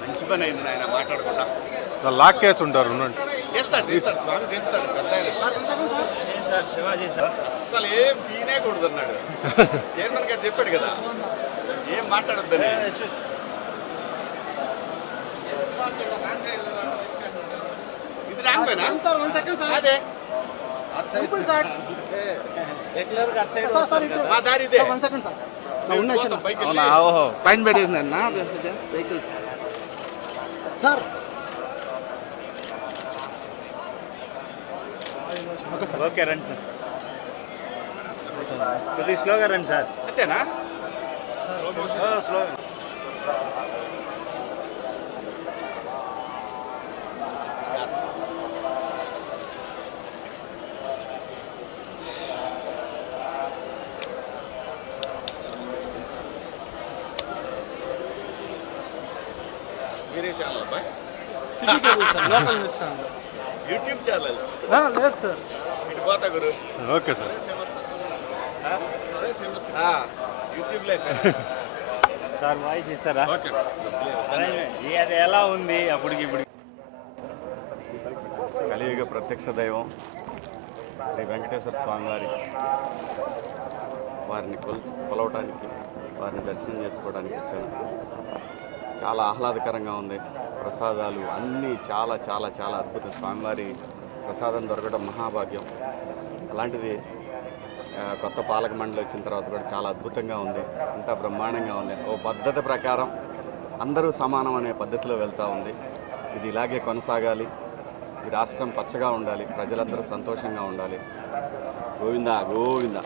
మంచి పని అయింది నాయన మాట్లాడకుండా లాక్ కేసు ఉంటారు చేస్తాడు స్వామి చేస్తాడు అసలు ఏం తీనే కూడదు అన్నాడు చైర్మన్ గారు చెప్పాడు కదా ఏం మాట్లాడొద్దని ఇది రాకపోయినా అదే మా దారి ఇదే పైన పెట్టేసిందన్న వెహికల్స్ సార్ ఓకే రండి సార్ కొద్దిగా స్లోగా రండి సార్ అంతేనా స్లో మీరే ఛానల్ అబ్బాయి యూట్యూబ్ ఛానల్స్ లేదు సార్ ఇటు పోతా గురు okay sir YouTube life sir voice ఇస్తారా ఓకే అది ఎలా ఉంది అప్పటికి ఇప్పుడు కలియుగ ప్రత్యక్ష దైవం శ్రీ వెంకటేశ్వర స్వామి వారిని కొలవటానికి వారిని దర్శనం చేసుకోవడానికి వచ్చాను. చాలా ఆహ్లాదకరంగా ఉంది. ప్రసాదాలు అన్నీ చాలా చాలా చాలా అద్భుతం. స్వామివారి ప్రసాదం దొరకడం మహాభాగ్యం. అలాంటిది కొత్త పాలక మండలి వచ్చిన తర్వాత కూడా చాలా అద్భుతంగా ఉంది. అంతా బ్రహ్మాండంగా ఉంది. ఓ పద్ధతి ప్రకారం అందరూ సమానం అనే పద్ధతిలో వెళ్తూ ఉంది. ఇది ఇలాగే కొనసాగాలి. ఈ రాష్ట్రం పచ్చగా ఉండాలి. ప్రజలందరూ సంతోషంగా ఉండాలి. గోవిందా గోవిందా.